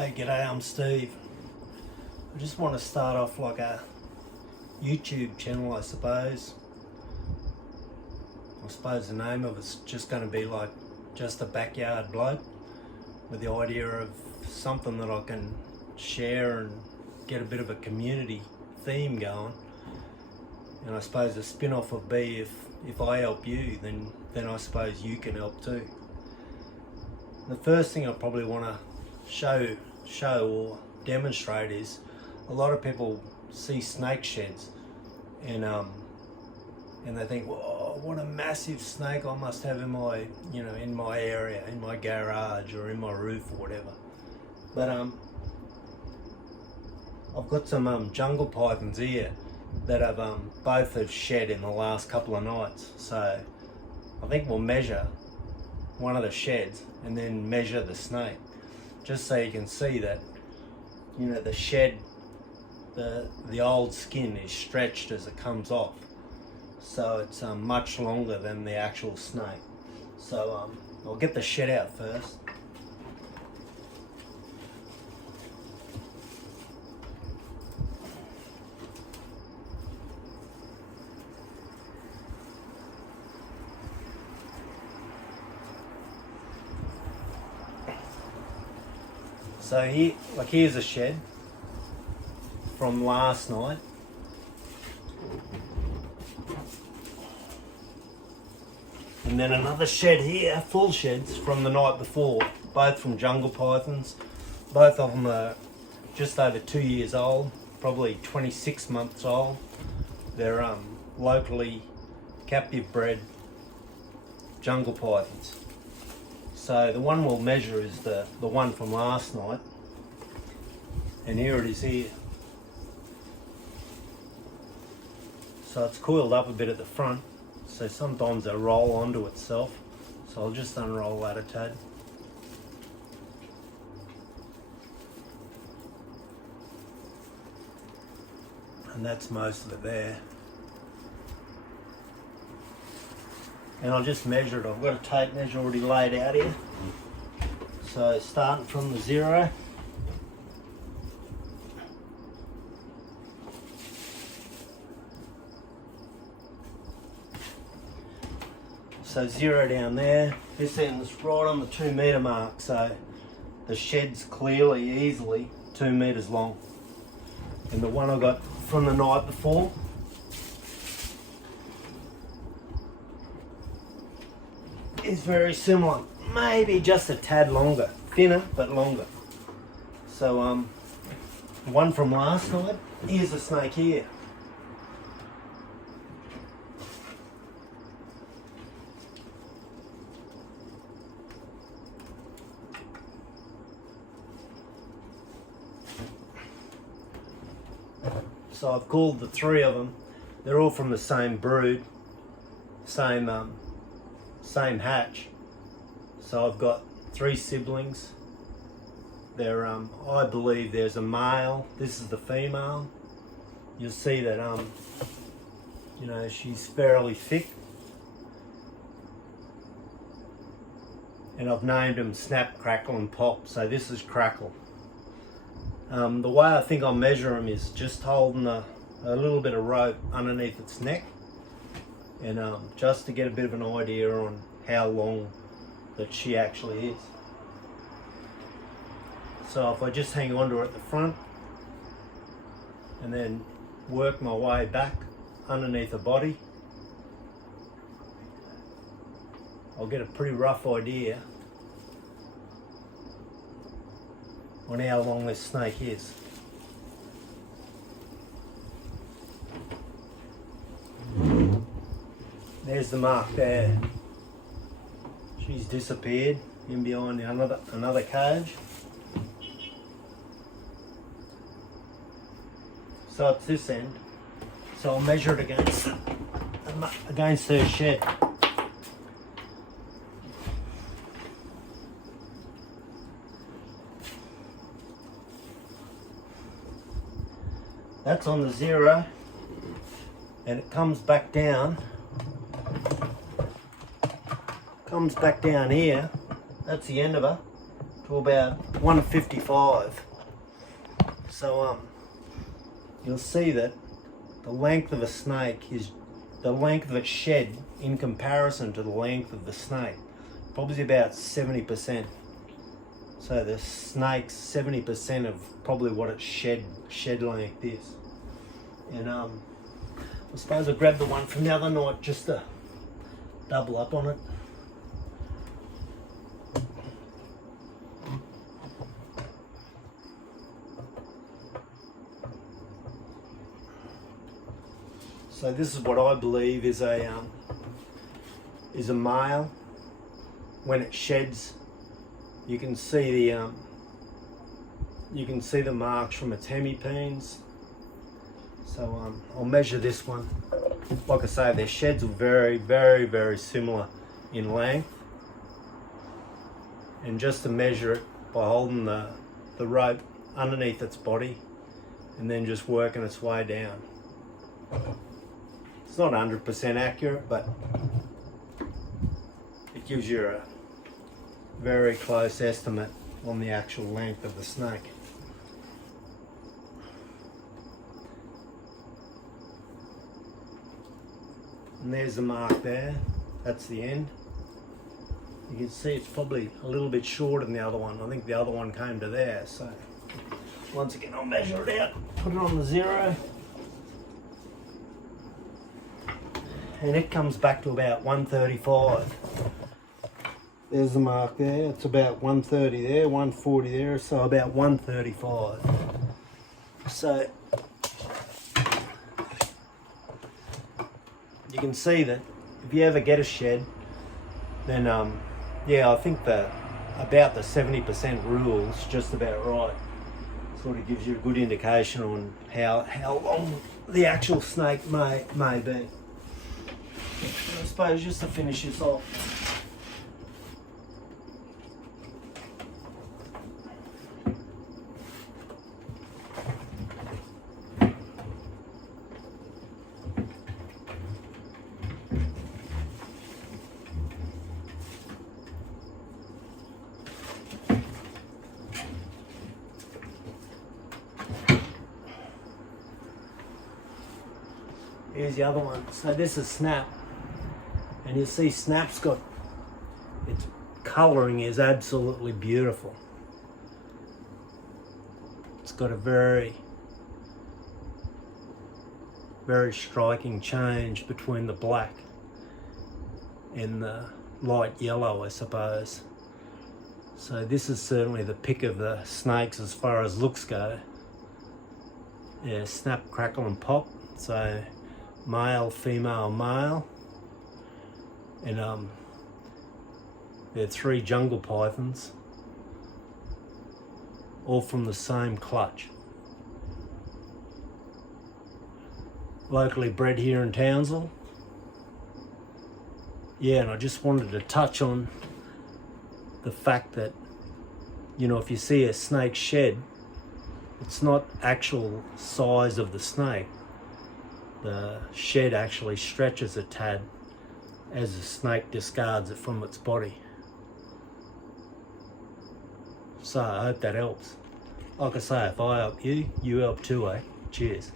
Hey, g'day, I'm Steve. I just want to start off like a YouTube channel, I suppose. I suppose the name of it's just going to be like just a backyard bloke, with the idea of something that I can share and get a bit of a community theme going. And I suppose the spin-off would be if I help you, then I suppose you can help too. The first thing I probably want to show or demonstrate is a lot of people see snake sheds and they think, whoa, what a massive snake I must have in my in my area, in my garage or in my roof or whatever. But I've got some jungle pythons here that have both have shed in the last couple of nights, so I think we'll measure one of the sheds and then measure the snake, just so you can see that the shed, the old skin is stretched as it comes off, so it's much longer than the actual snake. So I'll get the shed out first. So here's a shed from last night. And then another shed here, full sheds from the night before, both from jungle pythons. Both of them are just over 2 years old, probably 26 months old. They're locally captive bred jungle pythons. So the one we'll measure is the one from last night, and here it is here. So it's coiled up a bit at the front, so sometimes they roll onto itself. So I'll just unroll that a tad. And that's most of it there. And I'll just measure it. I've got a tape measure already laid out here. So starting from the 0. So 0 down there. This end's right on the 2 metre mark, so the shed's clearly, easily 2 metres long. And the one I got from the night before, is very similar, maybe just a tad longer, thinner but longer. So one from last night, here's the snake here. So I've called the 3 of them, they're all from the same brood, same hatch. So I've got 3 siblings. They're I believe there's a male, this is the female. You'll see that she's fairly thick, and I've named them Snap, Crackle and Pop. So this is Crackle. The way I think I'll measure them is just holding a little bit of rope underneath its neck, and just to get a bit of an idea on how long that she actually is. So if I just hang on to her at the front and then work my way back underneath the body, I'll get a pretty rough idea on how long this snake is. There's the mark there. She's disappeared in behind another cage. So it's this end. So I'll measure it against her shed. That's on the 0, and it comes back down comes back down here. That's the end of her. to about 1:55. So you'll see that the length of a snake is the length of its shed in comparison to the length of the snake, probably about 70%. So the snake's 70% of probably what its shed length is. And I suppose I grabbed the one from the other night just to double up on it. So this is what I believe is a male. When it sheds, you can see the marks from its hemipenes. So I'll measure this one. Like I say, their sheds are very, very, very similar in length. And just to measure it by holding the rope underneath its body and then just working its way down. It's not 100% accurate, but it gives you a very close estimate on the actual length of the snake. And there's the mark there, that's the end. You can see it's probably a little bit shorter than the other one. I think the other one came to there, so once again I'll measure it out, put it on the 0. And it comes back to about 135. There's the mark there, it's about 130 there, 140 there, so about 135. So you can see that if you ever get a shed, then yeah, I think about the 70% rule is just about right. Sort of gives you a good indication on how long the actual snake may be. I suppose just to finish this off, here's the other one. So this is Snap. And you see Snap's got, its colouring is absolutely beautiful. It's got a very, very striking change between the black and the light yellow, I suppose. So this is certainly the pick of the snakes as far as looks go. Yeah, Snap, Crackle and Pop. So male, female, male. And they're 3 jungle pythons, all from the same clutch. Locally bred here in Townsville. Yeah, and I just wanted to touch on the fact that, you know, if you see a snake shed, it's not actual size of the snake. The shed actually stretches a tad as the snake discards it from its body. So I hope that helps. Like I say, if I help you, you help too, eh? Cheers.